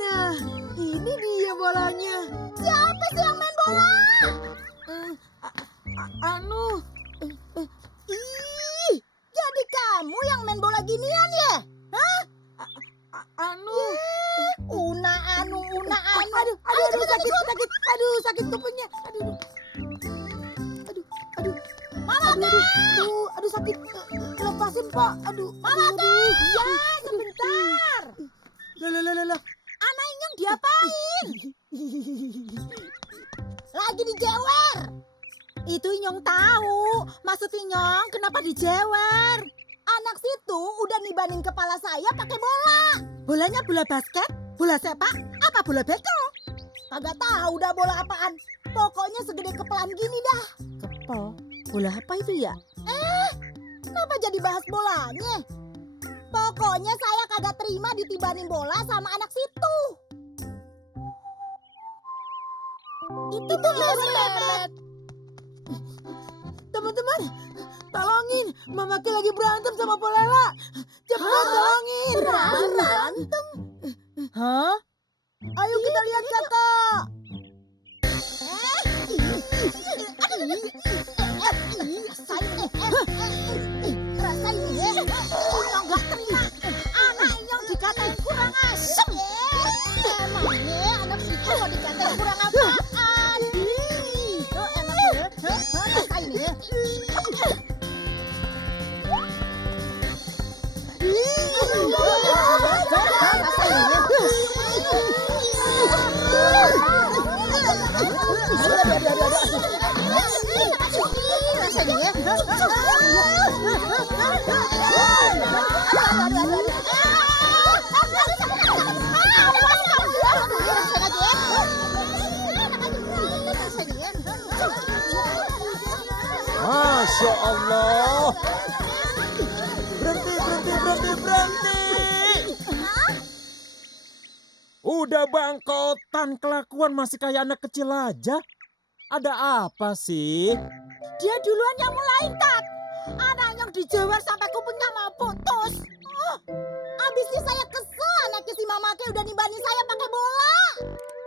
Nah, ini dia bolanya. Siapa sih yang main bola? Jadi kamu yang main bola ginian ya? Hah? Una anu. Aduh, sakit kupingnya. Aduh, sakit. Lepasin, Pak. Mama Kak! Ya, sebentar. Lah. Anak Inyong diapain? Lagi dijewer. Itu Inyong tahu. Maksud Inyong kenapa dijewer? Anak situ udah nibanin kepala saya pakai bola. Bolanya bola basket, bola sepak, apa bola bekel? Kagak tahu dah bola apaan. Pokoknya segede kepelan gini dah. Kepel. Bola apa itu ya? Kenapa jadi bahas bolanya? Pokoknya saya kagak terima ditibanin bola sama anak situ. Itu lelet. Teman-teman, tolongin. Mama Ki lagi berantem sama Polela. Cepat tolongin. Berantem? Hah? Ayo kita lihat kakak. Rasain ya. Inyong gak terima. Anak Inyong dikatain kurang asem. Emangnya anak itu mau dikatain kurang apaan? Enak ya. Rasain ya. Masya Allah. Berhenti. Udah bangkotan kelakuan masih kayak anak kecil aja. Ada apa sih? Dia duluan yang mulain, Tat. Anak yang dijewer sampai kupingnya mau putus. Abisnya saya kesel anaknya si Mama Ki udah nibanin saya pakai bola.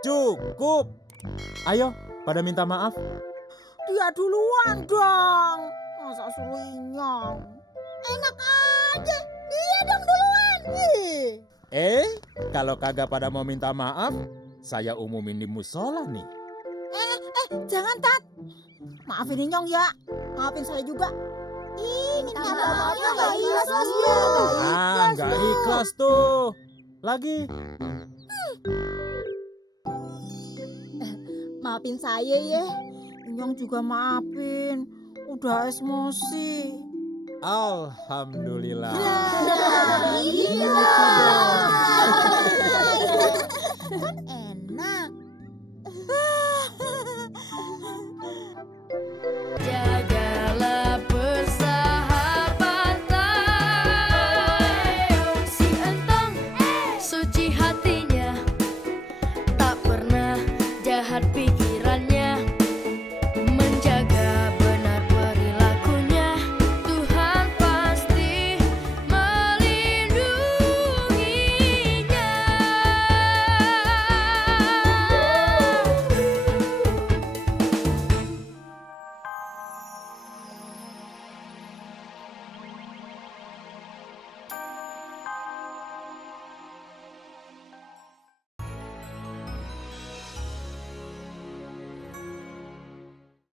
Cukup. Ayo, pada minta maaf. Dia duluan dong. Masa suruh Inyong? Enak aja. Dia dong duluan. Kalau kagak pada mau minta maaf, saya umumin di musola nih. Jangan, Tat. Maafin Inyong ya. Maafin saya juga. Minta maafnya gak ikhlas ya. Nggak ikhlas tuh. Lagi. Maafin saya ya. Inyong juga maafin. Udah emosi. Alhamdulillah. Kan enak.